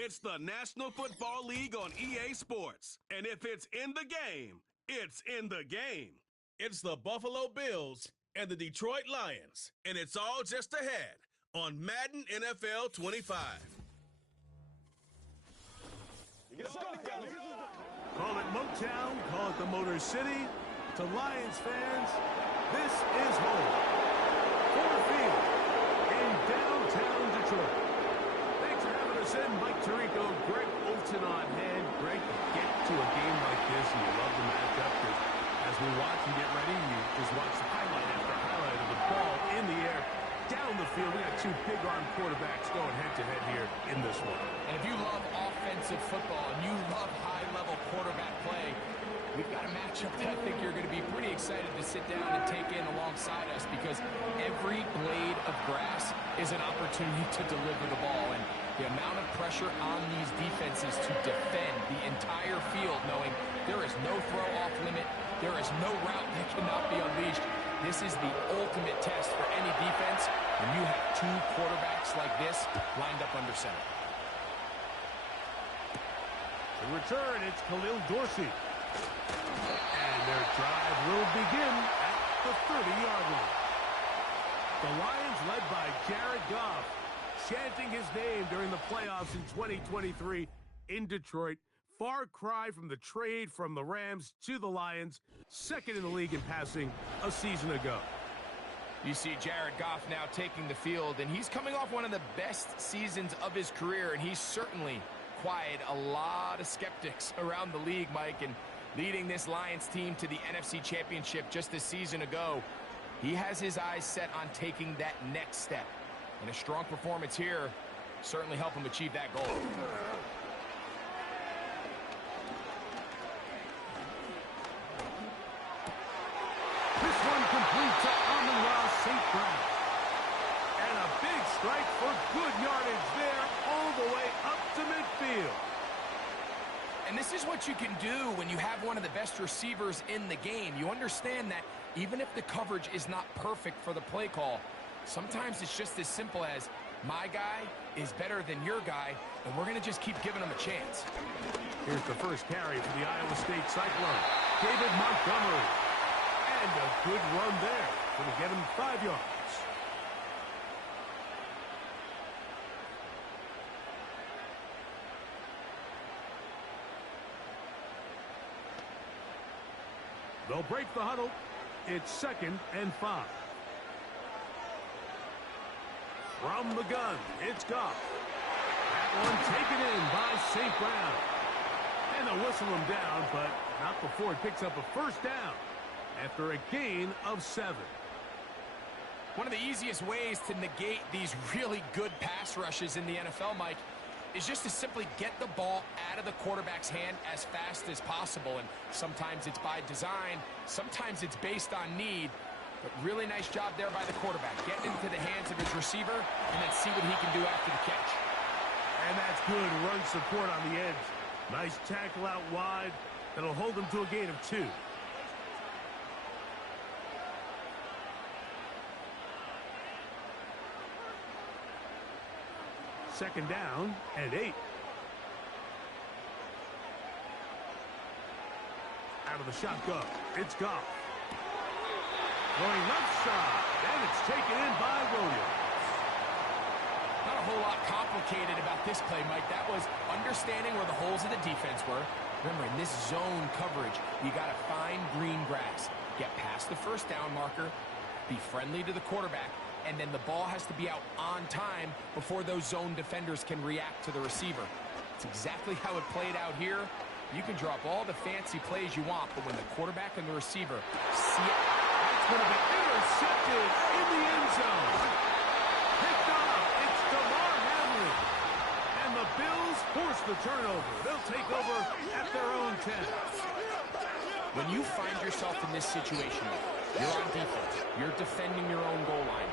It's the National Football League on EA Sports. And if it's in the game, it's in the game. It's the Buffalo Bills and the Detroit Lions. And it's all just ahead on Madden NFL 25. Call it Motown, call it the Motor City. To Lions fans, this is home. Ford Field in downtown Detroit. Thanks for having us in. Mike Tirico, Greg Olson on hand. Greg, get to a game like this and you love the matchup because as we watch and get ready, you just watch the highlight after highlight of the ball in the air. Down the field, we got two big-arm quarterbacks going head-to-head here in this one. And if you love offensive football and you love high-level quarterback play, we've got a matchup that I think you're going to be pretty excited to sit down and take in alongside us because every blade of grass is an opportunity to deliver the ball. And the amount of pressure on these defenses to defend the entire field, knowing there is no throw-off limit, there is no route that cannot be unleashed. This is the ultimate test for any defense when you have two quarterbacks like this lined up under center. In return, it's Khalil Dorsey. And their drive will begin at the 30-yard line. The Lions led by Jared Goff, chanting his name during the playoffs in 2023 in Detroit. Far cry from the trade from the Rams to the Lions, second in the league in passing a season ago. You see Jared Goff now taking the field, and he's coming off one of the best seasons of his career, and he's certainly quieted a lot of skeptics around the league, Mike, and leading this Lions team to the NFC Championship just a season ago. He has his eyes set on taking that next step, and a strong performance here certainly help him achieve that goal. St. Brown. And a big strike for good yardage there all the way up to midfield. And this is what you can do when you have one of the best receivers in the game. You understand that even if the coverage is not perfect for the play call, sometimes it's just as simple as my guy is better than your guy, and we're going to just keep giving him a chance. Here's the first carry for the Iowa State Cyclone, David Montgomery. And a good run there. Going to get him 5 yards. They'll break the huddle. It's 2nd and 5. From the gun, it's Goff. That one taken in by St. Brown. And they'll whistle him down, but not before it picks up a first down after a gain of 7. One of the easiest ways to negate these really good pass rushes in the NFL, Mike, is just to simply get the ball out of the quarterback's hand as fast as possible. And sometimes it's by design, sometimes it's based on need. But really nice job there by the quarterback, getting into the hands of his receiver and then see what he can do after the catch. And that's good run support on the edge. Nice tackle out wide. That'll hold him to a gain of 2. Second down and 8. Out of the shotgun, it's Goff. Going left side, and it's taken in by Williams. Not a whole lot complicated about this play, Mike. That was understanding where the holes of the defense were. Remember, in this zone coverage, you got to find green grass. Get past the first down marker, be friendly to the quarterback, and then the ball has to be out on time before those zone defenders can react to the receiver. It's exactly how it played out here. You can drop all the fancy plays you want, but when the quarterback and the receiver see it, that's going to be intercepted in the end zone. Picked off, it's DeMar Hamlin. And the Bills force the turnover. They'll take over at their own 10. When you find yourself in this situation, you're on defense, you're defending your own goal line,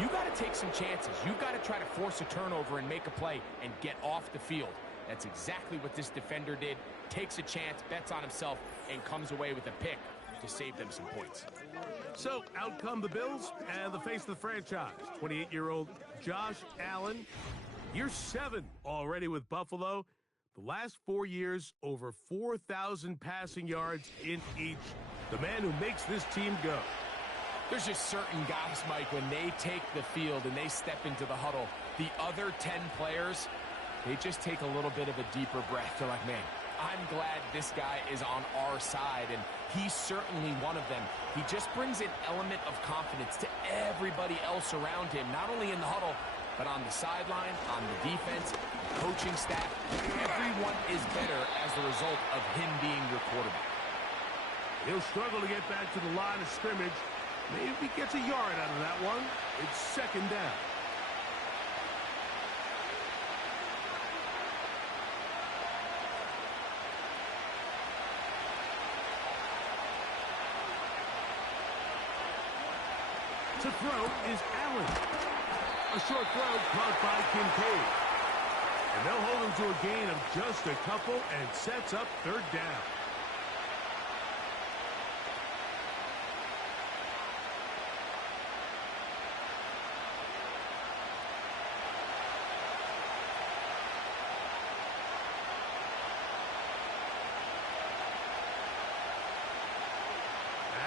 you got to take some chances. You got to try to force a turnover and make a play and get off the field. That's exactly what this defender did. Takes a chance, bets on himself, and comes away with a pick to save them some points. So, out come the Bills and the face of the franchise. 28-year-old Josh Allen. Year 7 already with Buffalo. The last 4 years, over 4,000 passing yards in each. The man who makes this team go. There's just certain guys, Mike, when they take the field and they step into the huddle, the other 10 players, they just take a little bit of a deeper breath. They're like, man, I'm glad this guy is on our side, and he's certainly one of them. He just brings an element of confidence to everybody else around him, not only in the huddle, but on the sideline, on the defense, coaching staff. Everyone is better as the result of him being your quarterback. He'll struggle to get back to the line of scrimmage. Maybe he gets a yard out of that one. It's second down. To throw is Allen. A short throw caught by Kincaid. And they'll hold him to a gain of just a couple and sets up third down.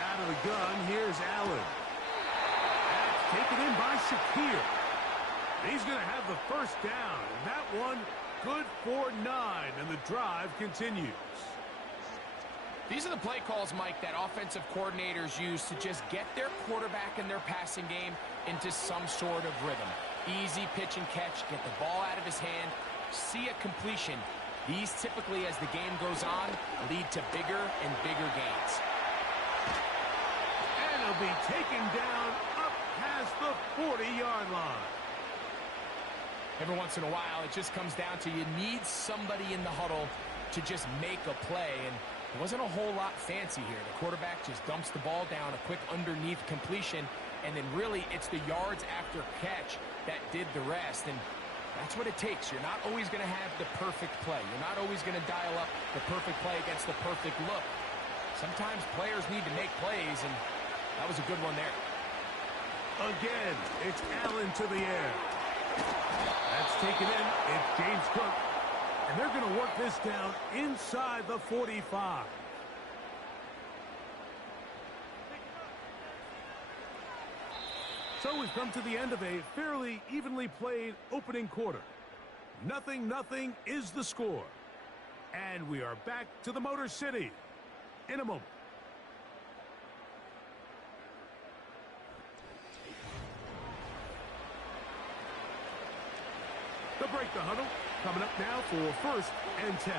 Out of the gun, here's Allen. Taken in by Shakir. He's going to have the first down. And that one good for 9. And the drive continues. These are the play calls, Mike, that offensive coordinators use to just get their quarterback and their passing game into some sort of rhythm. Easy pitch and catch, get the ball out of his hand, see a completion. These typically, as the game goes on, lead to bigger and bigger gains. And he'll be taken down up past the 40-yard line. Every once in a while, it just comes down to you need somebody in the huddle to just make a play, and it wasn't a whole lot fancy here. The quarterback just dumps the ball down, a quick underneath completion, and then really it's the yards after catch that did the rest, and that's what it takes. You're not always going to have the perfect play. You're not always going to dial up the perfect play against the perfect look. Sometimes players need to make plays, and that was a good one there. Again, it's Allen to the air. That's taken in. It's James Cook. And they're going to work this down inside the 45. So we've come to the end of a fairly evenly played opening quarter. 0-0 is the score. And we are back to the Motor City in a moment. They'll break the huddle. Coming up now for 1st and 10.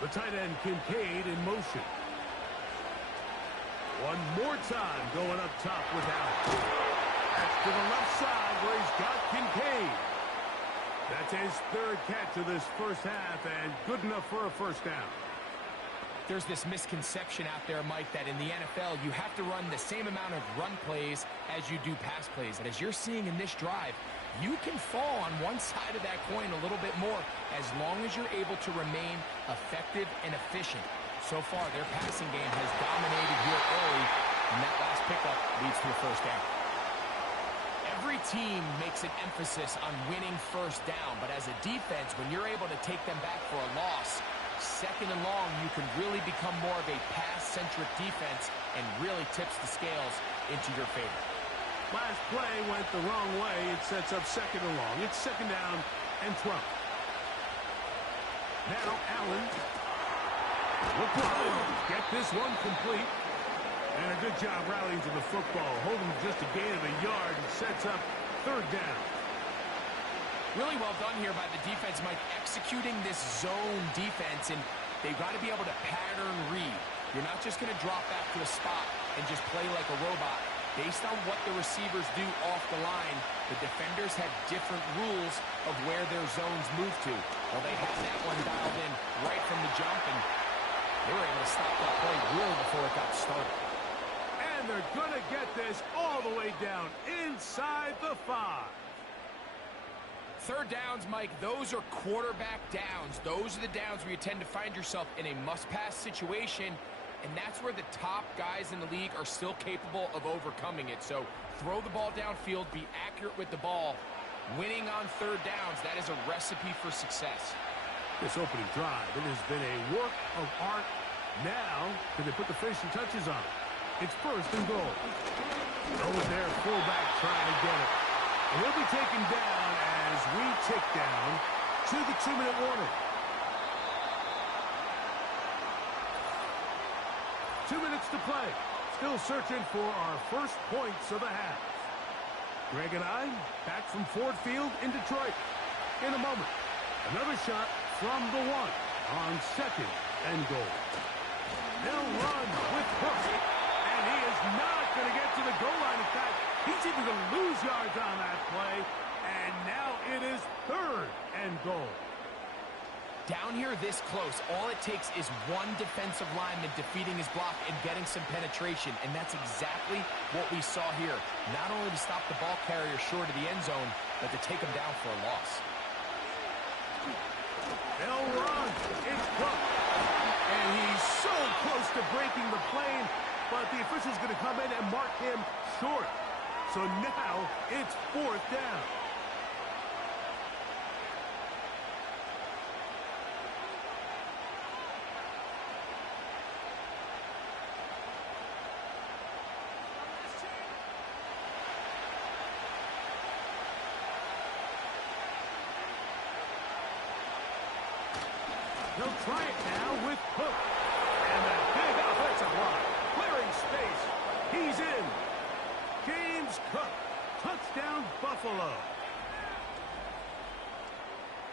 The tight end Kincaid in motion. One more time going up top with Allen. That's to the left side where he's got Kincaid. That's his 3rd catch of this first half and good enough for a first down. There's this misconception out there, Mike, that in the NFL you have to run the same amount of run plays as you do pass plays. And as you're seeing in this drive, you can fall on one side of that coin a little bit more as long as you're able to remain effective and efficient. So far, their passing game has dominated here early, and that last pickup leads to a first down. Every team makes an emphasis on winning first down, but as a defense, when you're able to take them back for a loss, 2nd and long, you can really become more of a pass-centric defense and really tips the scales into your favor. Last play went the wrong way. It sets up 2nd and long. It's 2nd down and 12. Now Allen will get this one complete. And a good job rallying to the football. Holding just a gain of a yard and sets up 3rd down. Really well done here by the defense, Mike, executing this zone defense, and they've got to be able to pattern read. You're not just going to drop back to a spot and just play like a robot. Based on what the receivers do off the line, the defenders have different rules of where their zones move to. Well, they had that one dialed in right from the jump, and they were able to stop that play really before it got started. And they're going to get this all the way down inside the 5. 3rd downs, Mike, those are quarterback downs. Those are the downs where you tend to find yourself in a must-pass situation, and and that's where the top guys in the league are still capable of overcoming it. So throw the ball downfield, be accurate with the ball. Winning on third downs, that is a recipe for success. This opening drive, it has been a work of art. Now, can they put the finishing touches on it? It's first and goal. Over there, fullback trying to get it. And he'll be taken down as we tick down to the 2-minute warning. 2 minutes to play. Still searching for our first points of the half. Greg and I back from Ford Field in Detroit. In a moment, another shot from the 1 on second and goal. They'll run with Hook, and he is not going to get to the goal line. In fact, he's even going to lose yards on that play, and now it is third and goal. Down here this close, all it takes is one defensive lineman defeating his block and getting some penetration, and that's exactly what we saw here. Not only to stop the ball carrier short of the end zone, but to take him down for a loss. They'll run. It's Cook. And he's so close to breaking the plane, but the official's going to come in and mark him short. So now it's fourth down. He'll try it now with Hook. And that big offensive line. Clearing space. He's in. James Cook. Touchdown, Buffalo.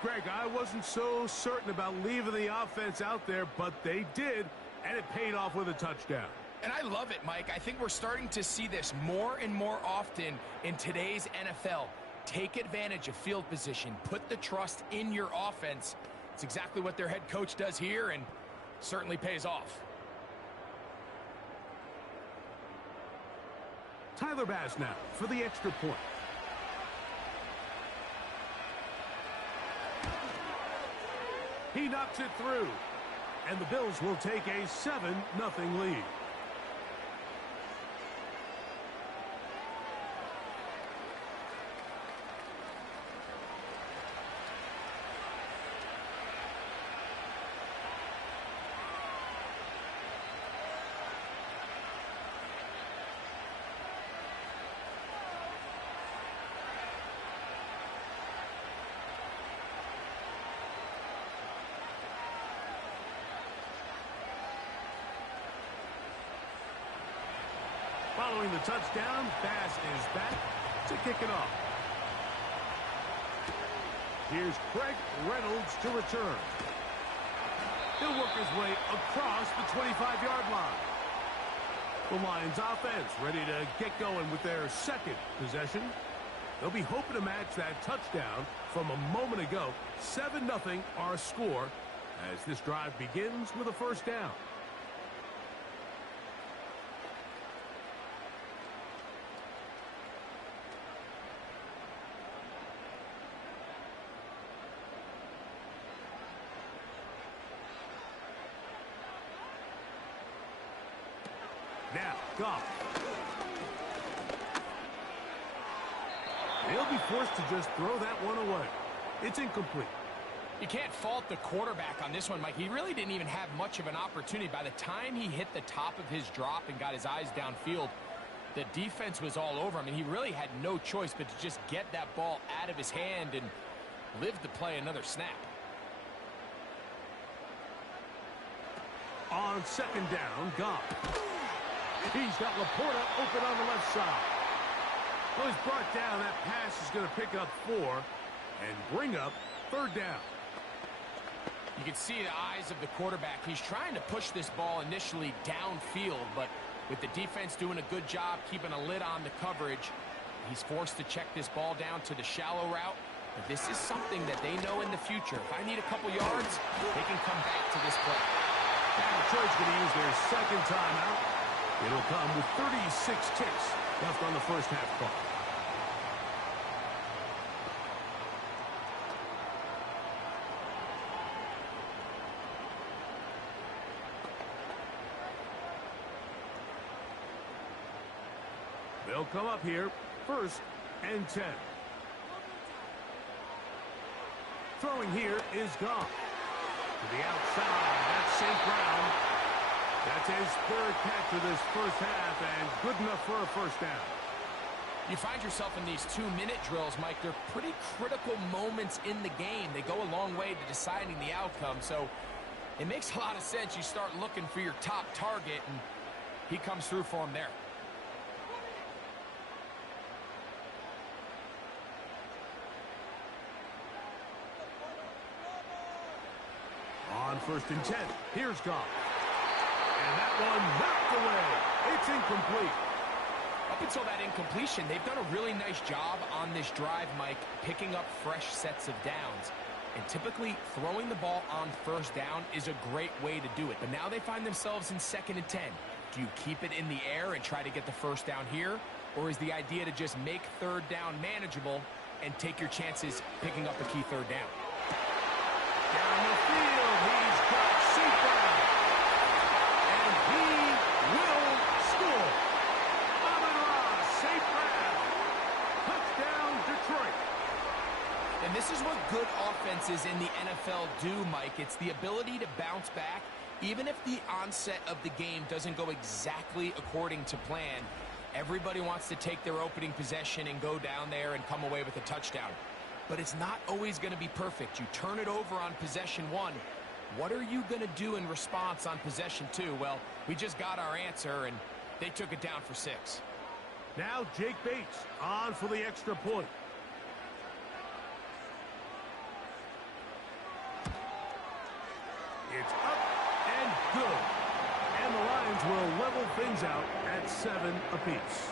Greg, I wasn't so certain about leaving the offense out there, but they did, and it paid off with a touchdown. And I love it, Mike. I think we're starting to see this more and more often in today's NFL. Take advantage of field position. Put the trust in your offense. It's exactly what their head coach does here, and certainly pays off. Tyler Bass now for the extra point. He knocks it through, and the Bills will take a 7-0 lead. Following the touchdown, Bass is back to kick it off. Here's Craig Reynolds to return. He'll work his way across the 25-yard line. The Lions offense ready to get going with their second possession. They'll be hoping to match that touchdown from a moment ago. 7-0 our score as this drive begins with a first down. Now, Goff. He'll be forced to just throw that one away. It's incomplete. You can't fault the quarterback on this one, Mike. He really didn't even have much of an opportunity. By the time he hit the top of his drop and got his eyes downfield, the defense was all over him, and he really had no choice but to just get that ball out of his hand and live to play another snap. On second down, Goff. He's got Laporta open on the left side. Well, he's brought down. That pass is going to pick up 4 and bring up third down. You can see the eyes of the quarterback. He's trying to push this ball initially downfield, but with the defense doing a good job keeping a lid on the coverage, he's forced to check this ball down to the shallow route. But this is something that they know in the future. If I need a couple yards, they can come back to this play. And Detroit's going to use their second timeout. It'll come with 36 ticks left on the first half clock. They'll come up here, 1st and 10. Throwing here is gone. To the outside, that's St. Brown. That's his 3rd catch of this first half, and good enough for a first down. You find yourself in these 2-minute drills, Mike. They're pretty critical moments in the game. They go a long way to deciding the outcome, so it makes a lot of sense. You start looking for your top target, and he comes through for him there. On 1st and 10, here's Goff. And that one knocked away. It's incomplete. Up until that incompletion, they've done a really nice job on this drive, Mike, picking up fresh sets of downs. And typically, throwing the ball on 1st down is a great way to do it. But now they find themselves in 2nd and 10. Do you keep it in the air and try to get the 1st down here? Or is the idea to just make 3rd down manageable and take your chances picking up a key 3rd down? Down the field, he's got St. Brown. And he will score. Amon-Ra, St. Brown. Touchdown, Detroit. And this is what good offenses in the NFL do, Mike. It's the ability to bounce back, even if the onset of the game doesn't go exactly according to plan. Everybody wants to take their opening possession and go down there and come away with a touchdown. But it's not always going to be perfect. You turn it over on possession 1. What are you going to do in response on possession 2? Well, we just got our answer, and they took it down for 6. Now Jake Bates on for the extra point. It's up and good. And the Lions will level things out at 7 apiece.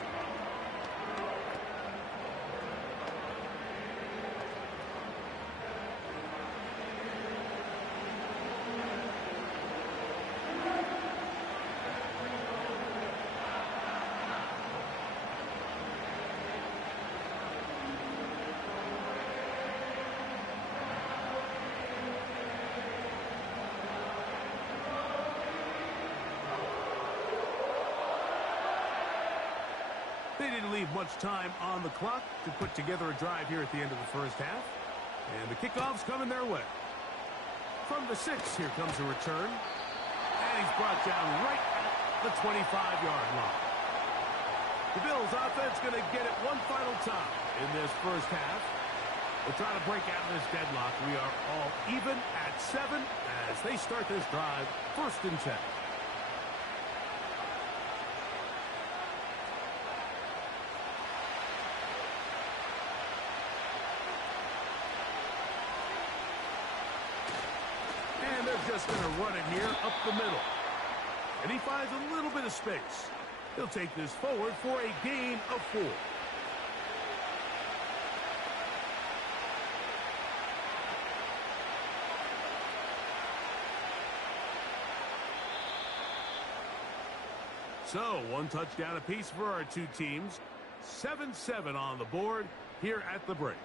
They didn't leave much time on the clock to put together a drive here at the end of the first half. And the kickoff's coming their way. From the 6, here comes a return. And he's brought down right at the 25-yard line. The Bills offense going to get it one final time in this first half. We'll try to break out of this deadlock. We are all even at 7 as they start this drive, 1st and 10. And they're just going to run it here up the middle. And he finds a little bit of space. He'll take this forward for a gain of 4. So, 1 touchdown apiece for our 2 teams. 7-7 on the board here at the break.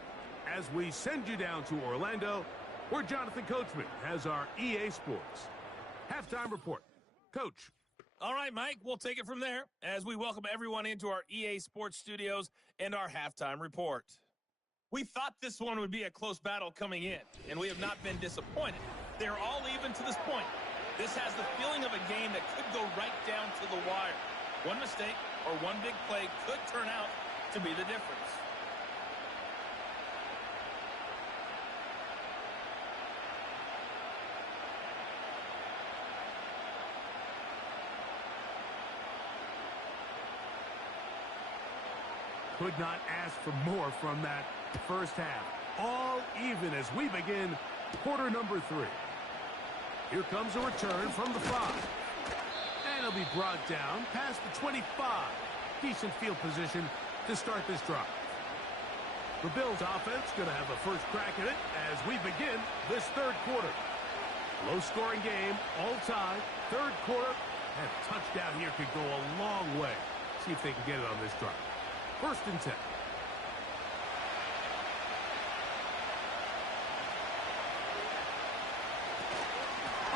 As we send you down to Orlando, where Jonathan Coachman has our EA Sports halftime report. Coach. All right, Mike, we'll take it from there as we welcome everyone into our EA Sports studios and our halftime report. We thought this one would be a close battle coming in, and we have not been disappointed. They're all even to this point. This has the feeling of a game that could go right down to the wire. One mistake or one big play could turn out to be the difference. Could not ask for more from that first half. All even as we begin quarter number 3. Here comes a return from the 5. And it'll be brought down past the 25. Decent field position to start this drive. The Bills offense going to have a first crack at it as we begin this 3rd quarter. Low-scoring game, all tied, 3rd quarter. And a touchdown here could go a long way. See if they can get it on this drive. 1st and 10.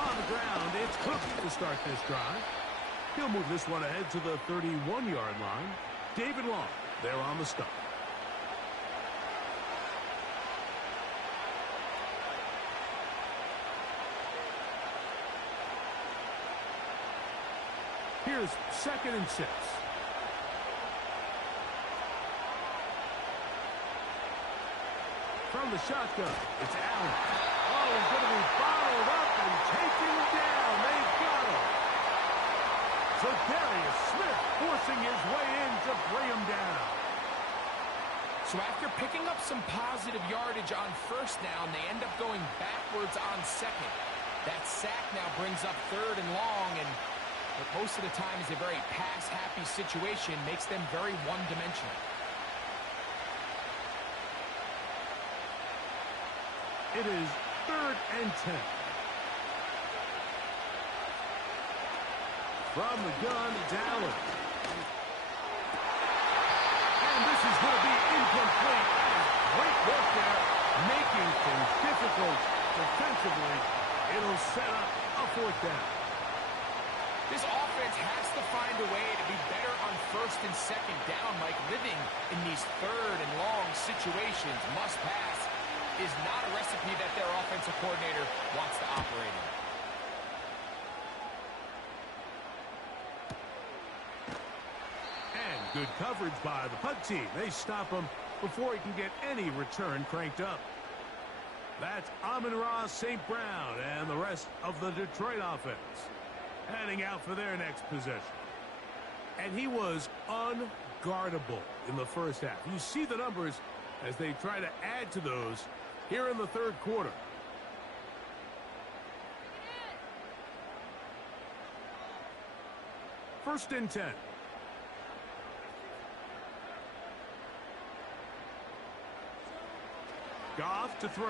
On the ground, it's Cook to start this drive. He'll move this one ahead to the 31-yard line. David Long there on the stop. Here's 2nd and 6. From the shotgun, it's Allen. Oh, he's going to be followed up and taken down. They've got him. So Darius Smith forcing his way in to bring him down. So after picking up some positive yardage on 1st down, they end up going backwards on 2nd. That sack now brings up 3rd and long, and what most of the time is a very pass-happy situation makes them very one-dimensional. It is 3rd and 10. From the gun, it's Allen. And this is going to be incomplete. Great work there, making things difficult defensively. It'll set up a 4th down. This offense has to find a way to be better on 1st and 2nd down, Mike. Living in these 3rd and long situations, must pass, is not a recipe that their offensive coordinator wants to operate in. And good coverage by the punt team. They stop him before he can get any return cranked up. That's Amon-Ra St. Brown and the rest of the Detroit offense heading out for their next possession. And he was unguardable in the 1st half. You see the numbers as they try to add to those here in the 3rd quarter. First and 10. Goff to throw.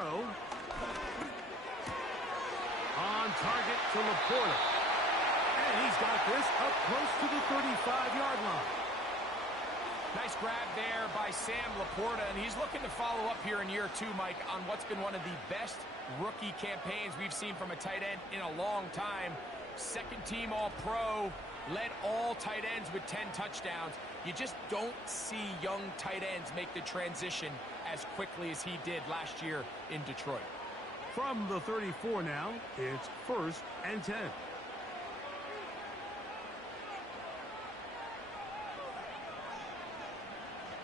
On target to Laporta. And he's got this up close to the 35-yard line. Nice grab there by Sam Laporta, and he's looking to follow up here in year 2, Mike, on what's been one of the best rookie campaigns we've seen from a tight end in a long time. 2nd team All-Pro, led all tight ends with 10 touchdowns. You just don't see young tight ends make the transition as quickly as he did last year in Detroit. From the 34 now, it's 1st and 10.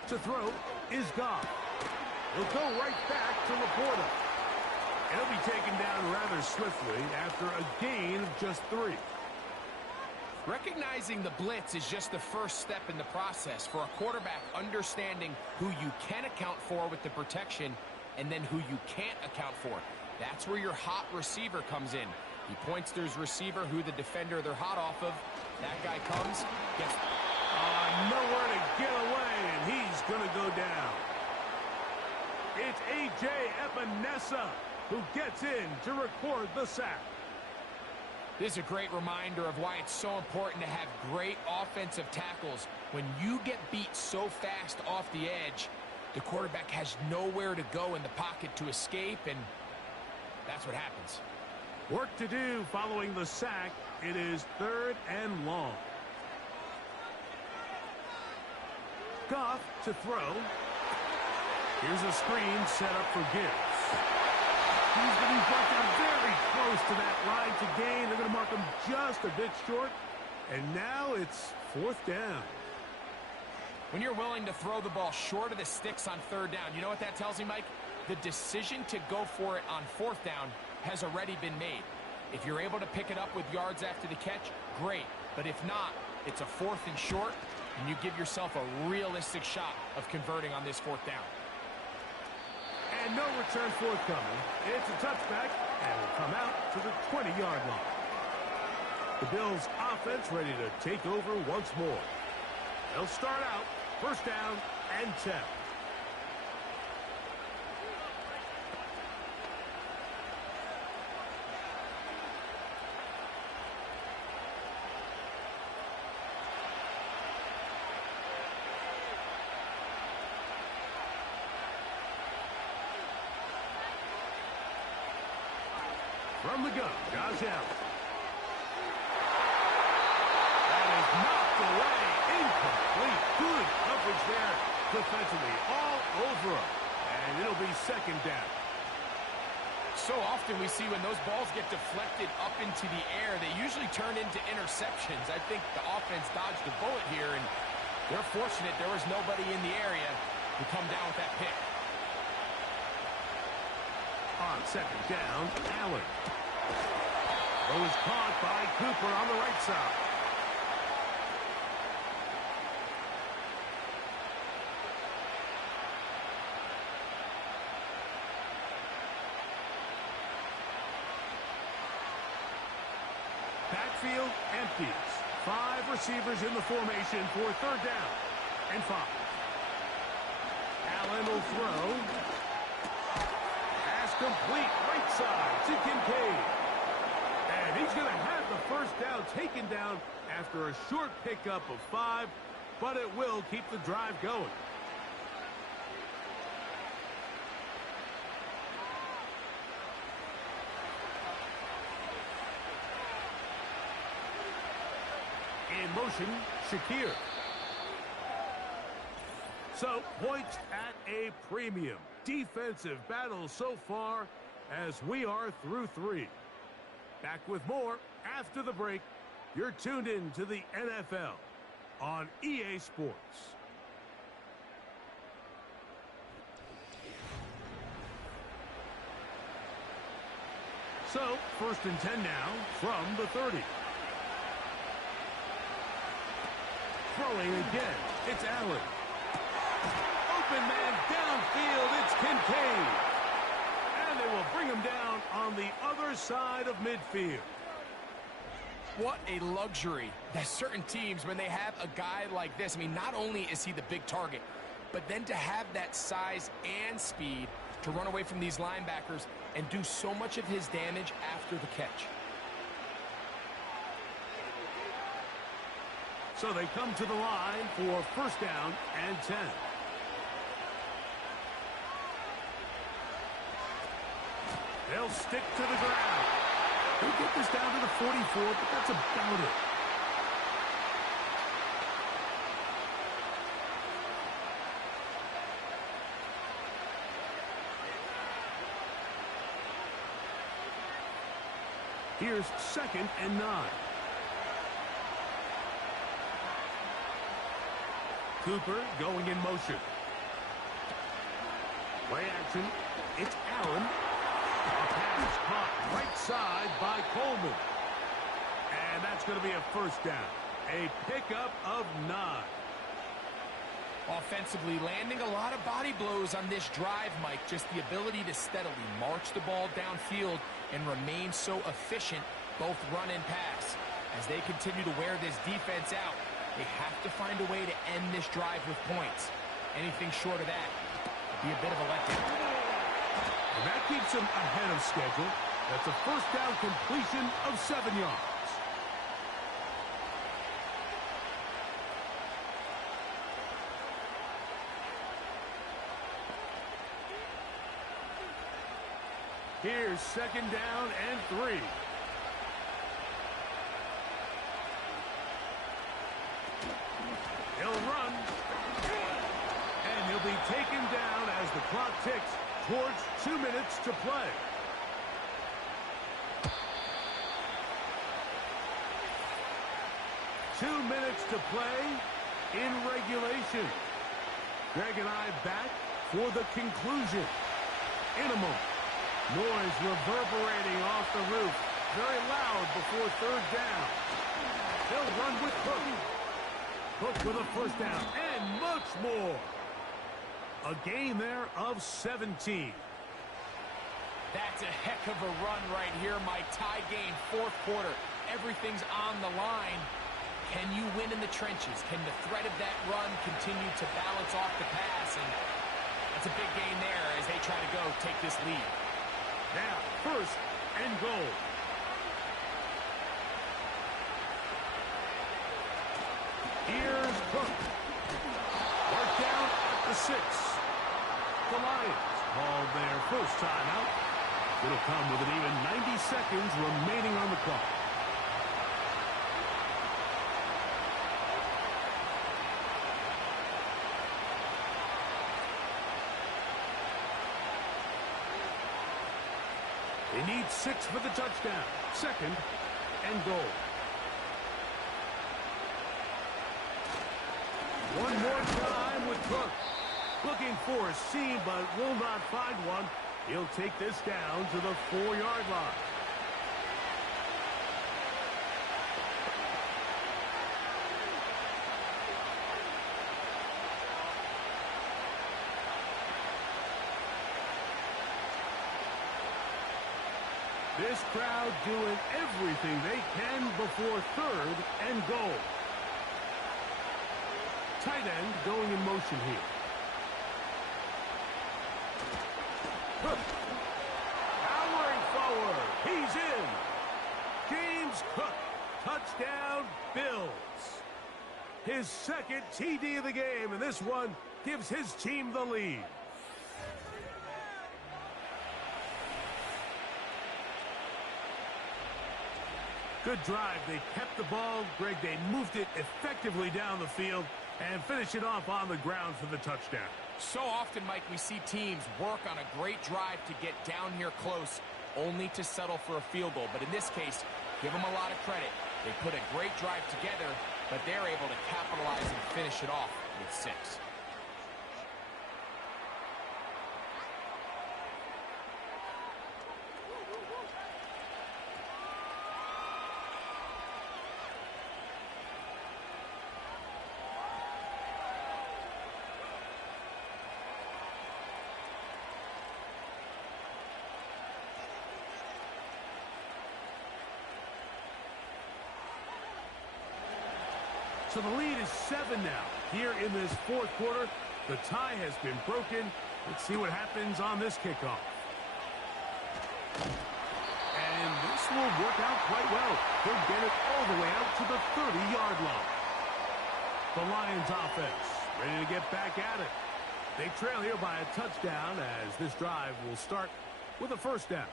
To throw is Goff. He'll go right back to Laporta. And he'll be taken down rather swiftly after a gain of just 3. Recognizing the blitz is just the first step in the process for a quarterback, understanding who you can account for with the protection and then who you can't account for. That's where your hot receiver comes in. He points to his receiver, who the defender they're hot off of. That guy comes, gets nowhere to get away, and he's going to go down. It's A.J. Epinesa who gets in to record the sack. This is a great reminder of why it's so important to have great offensive tackles. When you get beat so fast off the edge, the quarterback has nowhere to go in the pocket to escape, and that's what happens. Work to do following the sack. It is 3rd and long. Goff to throw. Here's a screen set up for Gibbs. He's going to be brought down very close to that line to gain. They're going to mark him just a bit short. And now it's 4th down. When you're willing to throw the ball short of the sticks on 3rd down, you know what that tells me, Mike? The decision to go for it on 4th down has already been made. If you're able to pick it up with yards after the catch, great. But if not, it's a 4th and short, and you give yourself a realistic shot of converting on this 4th down. And no return forthcoming. It's a touchback, and will come out to the 20-yard line. The Bills' offense ready to take over once more. They'll start out 1st down and 10. From the gun, Josh Allen. That is knocked away. Incomplete. Good we see when those balls get deflected up into the air, they usually turn into interceptions. I think the offense dodged the bullet here, and they're fortunate there was nobody in the area to come down with that pick. On second down, Allen. Throw is caught by Cooper on the right side. Backfield empties. 5 receivers in the formation for third down and 5. Allen will throw. Pass complete right side to Kincaid. And he's going to have the first down taken down after a short pickup of 5, but it will keep the drive going. In motion, Shakir. So, points at a premium. Defensive battle so far as we are through 3. Back with more after the break. You're tuned in to the NFL on EA Sports. So, 1st and 10 now from the 30. Throwing again, it's Allen. Open man downfield, it's Kincaid. And they will bring him down on the other side of midfield. What a luxury that certain teams, when they have a guy like this, I mean, not only is he the big target, but then to have that size and speed to run away from these linebackers and do so much of his damage after the catch. So they come to the line for 1st down and 10. They'll stick to the ground. They'll get this down to the 44, but that's about it. Here's 2nd and 9. Cooper going in motion. Play action. It's Allen. A pass caught right side by Coleman. And that's going to be a 1st down. A pickup of 9. Offensively, landing a lot of body blows on this drive, Mike. Just the ability to steadily march the ball downfield and remain so efficient, both run and pass. As they continue to wear this defense out, they have to find a way to end this drive with points. Anything short of that would be a bit of a letdown. And that keeps them ahead of schedule. That's a 1st down completion of 7 yards. Here's 2nd down and 3. He'll run. And he'll be taken down as the clock ticks towards 2 minutes to play. Two minutes to play in regulation. Greg and I back for the conclusion. In a moment. Noise reverberating off the roof. Very loud before 3rd down. He'll run with Cook. Cook with a 1st down and much more. A gain there of 17. That's a heck of a run right here, Mike. Tie game, 4th quarter. Everything's on the line. Can you win in the trenches? Can the threat of that run continue to balance off the pass? And that's a big gain there as they try to go take this lead. Now, 1st and goal. Here's Cook. Mark down at the 6. The Lions call their first timeout. It'll come with an even 90 seconds remaining on the clock. They need It's 6 for the touchdown. 2nd and goal. One more time with Cook. Looking for a seam, but will not find one. He'll take this down to the 4-yard line. This crowd doing everything they can before 3rd and goal. Tight end going in motion here. Cook. Powering forward. He's in. James Cook. Touchdown, Bills. His 2nd TD of the game, and this one gives his team the lead. Good drive. They kept the ball. Greg, they moved it effectively down the field and finished it off on the ground for the touchdown. So often, Mike, we see teams work on a great drive to get down here close, only to settle for a field goal. But in this case, give them a lot of credit. They put a great drive together, but they're able to capitalize and finish it off with 6. So the lead is 7 now. Here in this 4th quarter, the tie has been broken. Let's see what happens on this kickoff. And this will work out quite well. They'll get it all the way out to the 30-yard line. The Lions offense ready to get back at it. They trail here by a touchdown as this drive will start with a 1st down.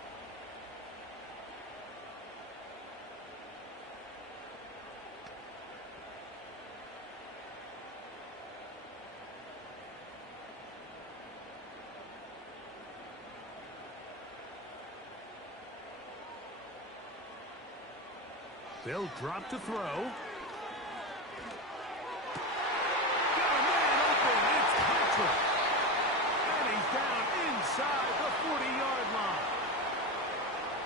They'll drop to throw. Got a man open. It's Patrick. And he's down inside the 40-yard line.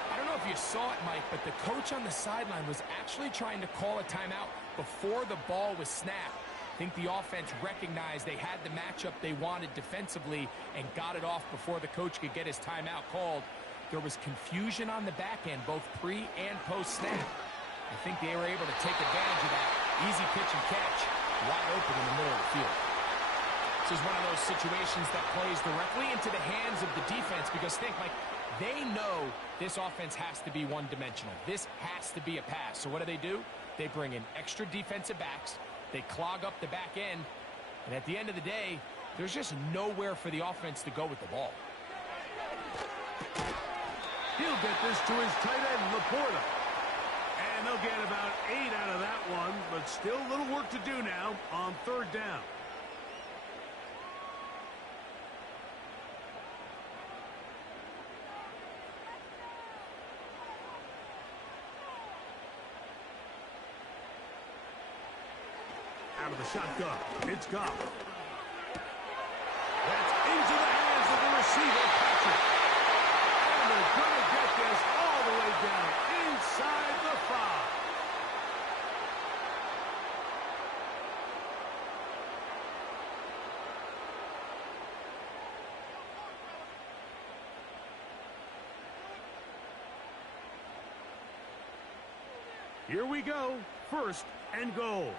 I don't know if you saw it, Mike, but the coach on the sideline was actually trying to call a timeout before the ball was snapped. I think the offense recognized they had the matchup they wanted defensively and got it off before the coach could get his timeout called. There was confusion on the back end, both pre and post-snap. I think they were able to take advantage of that. Easy pitch and catch, wide open in the middle of the field. This is one of those situations that plays directly into the hands of the defense because think, like, they know this offense has to be one-dimensional. This has to be a pass. So what do? They bring in extra defensive backs. They clog up the back end. And at the end of the day, there's just nowhere for the offense to go with the ball. He'll get this to his tight end, Laporta. And they'll get about 8 out of that one, but still a little work to do now on 3rd down. Out of the shotgun, it's Goff. That's into the hands of the receiver, Patrick. And they're going to get this all the way down inside the 5. Here we go. 1st and goal.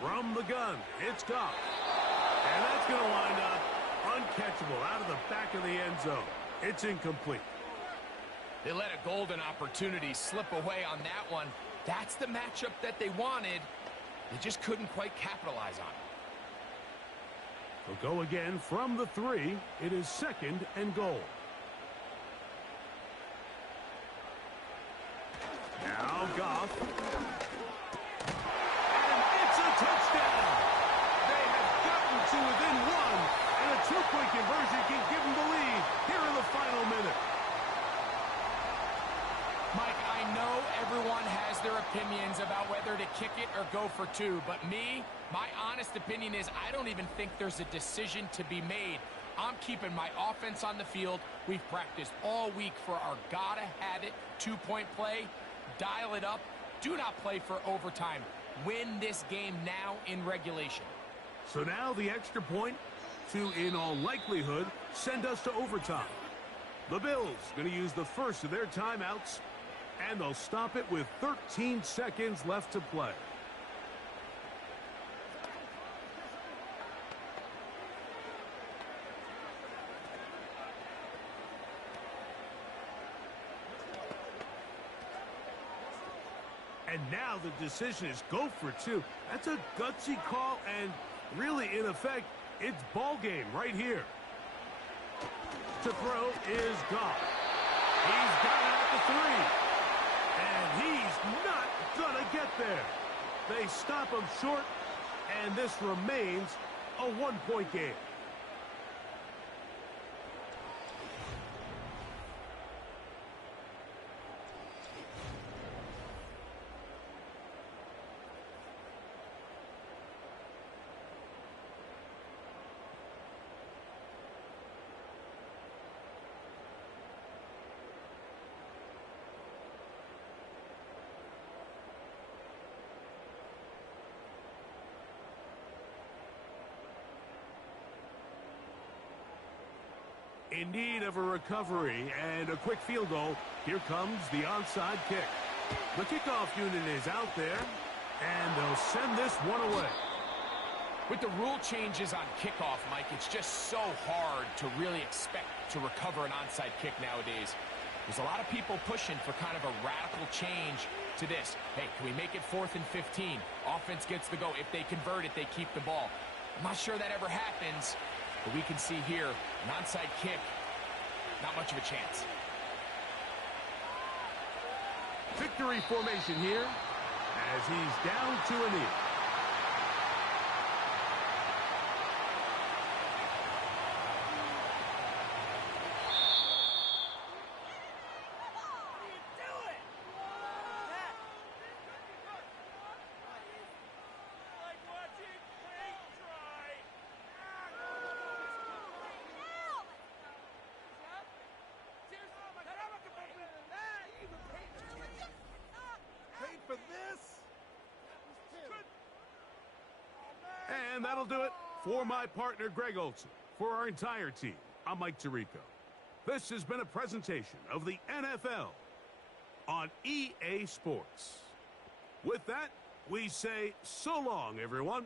From the gun, it's Goff. And that's going to wind up uncatchable out of the back of the end zone. It's incomplete. They let a golden opportunity slip away on that one. That's the matchup that they wanted. They just couldn't quite capitalize on it. They'll go again from the 3. It is 2nd and goal. Now Goff. And it's a touchdown. They have gotten to within 1, and a 2-point conversion can give them their opinions about whether to kick it or go for two, but me, my honest opinion is I don't even think there's a decision to be made. I'm keeping my offense on the field. We've practiced all week for our gotta-have-it two-point play. Dial it up. Do not play for overtime. Win this game now in regulation. So now the extra point to, in all likelihood, send us to overtime. The Bills going to use the first of their timeouts, and they'll stop it with 13 seconds left to play. And now the decision is go for two. That's a gutsy call, and really, in effect, it's ball game right here. To throw is gone. He's got it at the 3. And he's not going to get there. They stop him short, and this remains a one-point game. In need of a recovery and a quick field goal, here comes the onside kick. The kickoff unit is out there, and they'll send this one away. With the rule changes on kickoff, Mike, it's just so hard to really expect to recover an onside kick nowadays. There's a lot of people pushing for kind of a radical change to this. Hey, can we make it 4th and 15? Offense gets the go. If they convert it, they keep the ball. I'm not sure that ever happens. But we can see here, an onside kick, not much of a chance. Victory formation here as he's down to a knee. And that'll do it for my partner, Greg Olson. For our entire team, I'm Mike Tirico. This has been a presentation of the NFL on EA Sports. With that, we say so long, everyone.